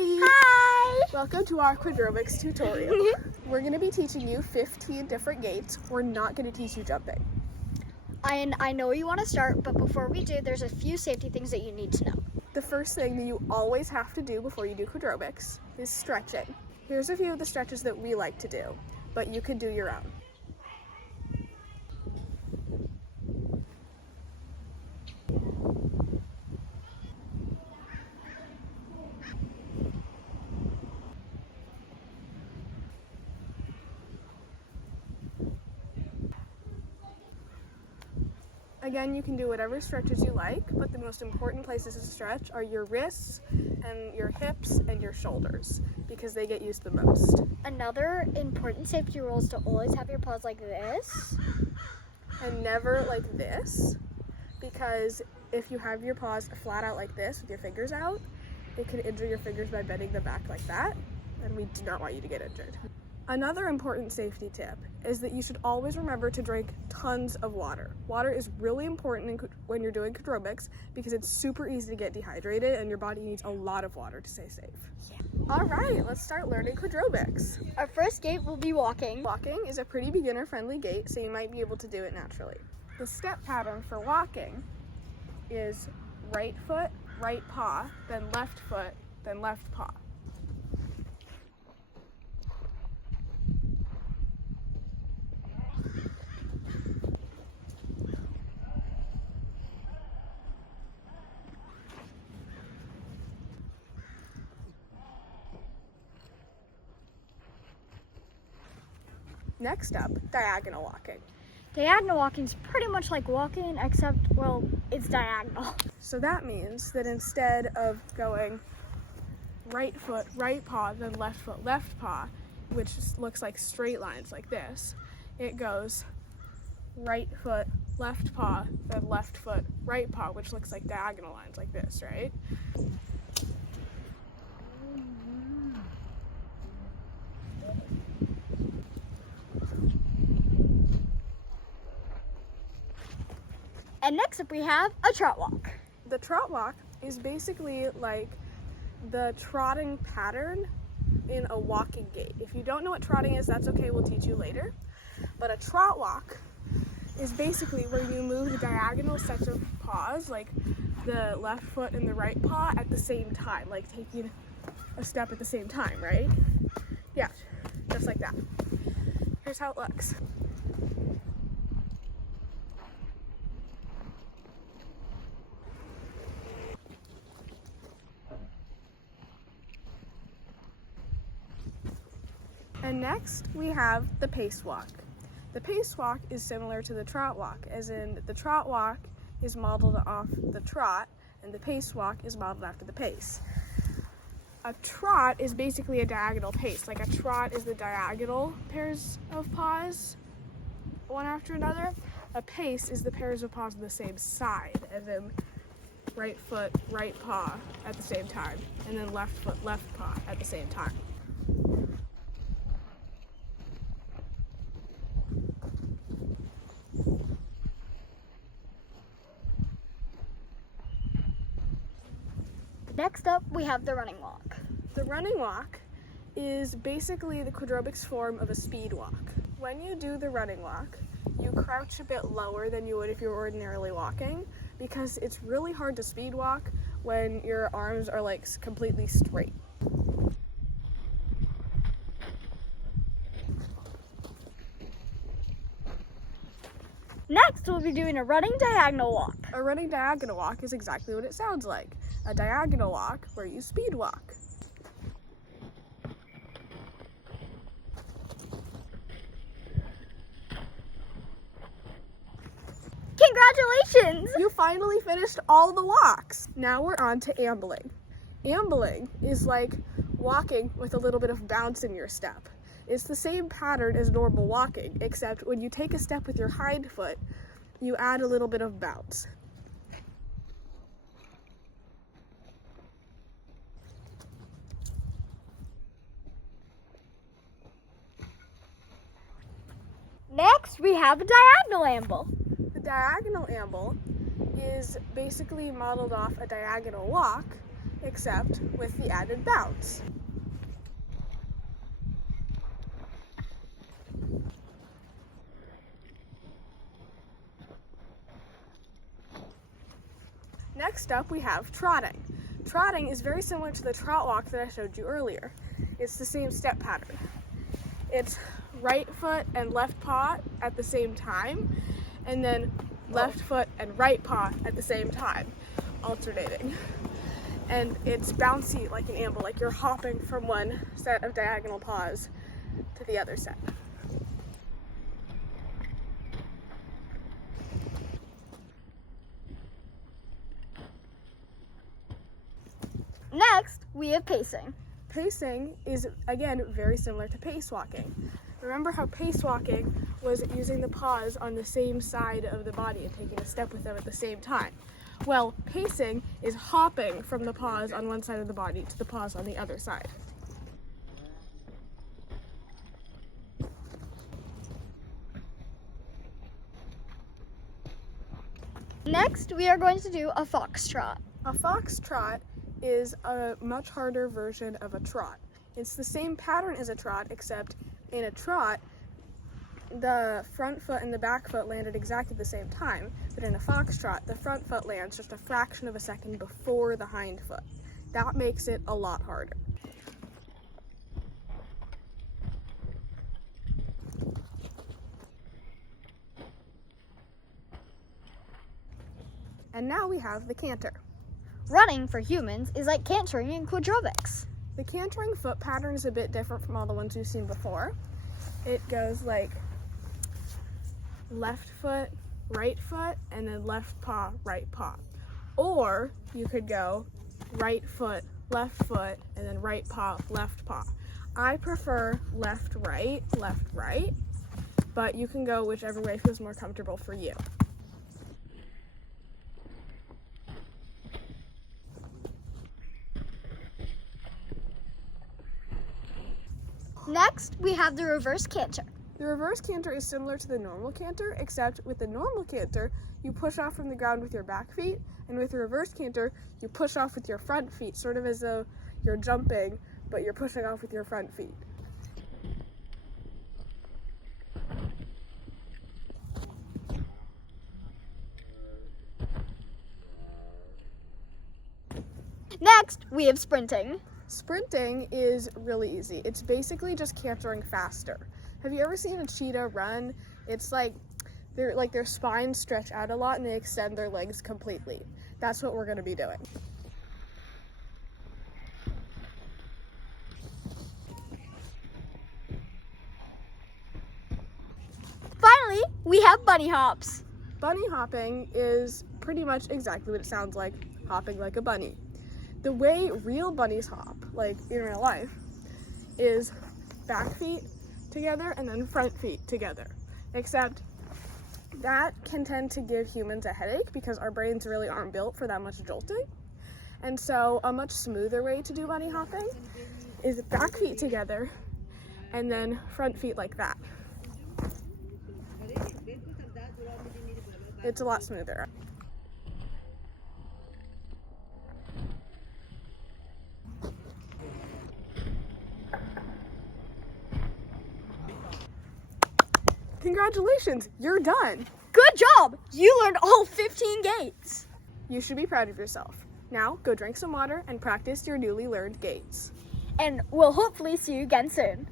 Hi! Welcome to our quadrobics tutorial. We're going to be teaching you 15 different gaits. We're not going to teach you jumping. I know you want to start, but before we do, there's a few safety things that you need to know. The first thing that you always have to do before you do quadrobics is stretching. Here's a few of the stretches that we like to do, but you can do your own. Again, you can do whatever stretches you like, but the most important places to stretch are your wrists and your hips and your shoulders because they get used the most. Another important safety rule is to always have your paws like this. And never like this, because if you have your paws flat out like this with your fingers out, it can injure your fingers by bending them back like that, and we do not want you to get injured. Another important safety tip is that you should always remember to drink tons of water. Water is really important when you're doing quadrobics because it's super easy to get dehydrated and your body needs a lot of water to stay safe. Yeah. All right, let's start learning quadrobics. Our first gait will be walking. Walking is a pretty beginner-friendly gait, so you might be able to do it naturally. The step pattern for walking is right foot, right paw, then left foot, then left paw. Next up, diagonal walking. Diagonal walking is pretty much like walking, except, well, it's diagonal. So that means that instead of going right foot, right paw, then left foot, left paw, which looks like straight lines like this, it goes right foot, left paw, then left foot, right paw, which looks like diagonal lines like this, right? And next up we have a trot walk. The trot walk is basically like the trotting pattern in a walking gait. If you don't know what trotting is, that's okay, we'll teach you later. But a trot walk is basically where you move the diagonal sets of paws, like the left foot and the right paw at the same time, like taking a step at the same time, right? Yeah, just like that. Here's how it looks. And next we have the pace walk. The pace walk is similar to the trot walk, as in the trot walk is modeled off the trot and the pace walk is modeled after the pace. A trot is basically a diagonal pace. Like a trot is the diagonal pairs of paws, one after another. A pace is the pairs of paws on the same side, as in right foot, right paw at the same time, and then left foot, left paw at the same time. Next up we have the running walk. The running walk is basically the quadrobics form of a speed walk. When you do the running walk, you crouch a bit lower than you would if you were ordinarily walking because it's really hard to speed walk when your arms are like completely straight. Next we'll be doing a running diagonal walk. A running diagonal walk is exactly what it sounds like. A diagonal walk where you speed walk. Congratulations! You finally finished all the walks. Now we're on to ambling. Ambling is like walking with a little bit of bounce in your step. It's the same pattern as normal walking, except when you take a step with your hind foot, you add a little bit of bounce. Next, we have a diagonal amble. The diagonal amble is basically modeled off a diagonal walk, except with the added bounce. Next up, we have trotting. Trotting is very similar to the trot walk that I showed you earlier. It's the same step pattern. It's right foot and left paw at the same time, and then left foot and right paw at the same time, alternating. And it's bouncy like an amble, like you're hopping from one set of diagonal paws to the other set. Next, we have pacing. Pacing is, again, very similar to pace walking. Remember how pace walking was using the paws on the same side of the body and taking a step with them at the same time. Well, pacing is hopping from the paws on one side of the body to the paws on the other side. Next, we are going to do a foxtrot. A foxtrot is a much harder version of a trot. It's the same pattern as a trot, except in a trot, the front foot and the back foot land at exactly the same time, but in a foxtrot, the front foot lands just a fraction of a second before the hind foot. That makes it a lot harder. And now we have the canter. Running for humans is like cantering in quadrobics. The cantering foot pattern is a bit different from all the ones we've seen before. It goes like left foot, and then left paw, right paw. Or you could go right foot, and then right paw, left paw. I prefer left, right, but you can go whichever way feels more comfortable for you. Next, we have the reverse canter. The reverse canter is similar to the normal canter, except with the normal canter, you push off from the ground with your back feet, and with the reverse canter, you push off with your front feet, sort of as though you're jumping, but you're pushing off with your front feet. Next, we have sprinting. Sprinting is really easy. It's basically just cantering faster. Have you ever seen a cheetah run? It's like their spines stretch out a lot and they extend their legs completely. That's what we're going to be doing. Finally, we have bunny hops. Bunny hopping is pretty much exactly what it sounds like, hopping like a bunny. The way real bunnies hop, like in real life, is back feet together and then front feet together. Except that can tend to give humans a headache because our brains really aren't built for that much jolting. And so a much smoother way to do bunny hopping is back feet together and then front feet like that. It's a lot smoother. Congratulations, you're done. Good job! You learned all 15 gaits. You should be proud of yourself. Now, go drink some water and practice your newly learned gaits. And we'll hopefully see you again soon.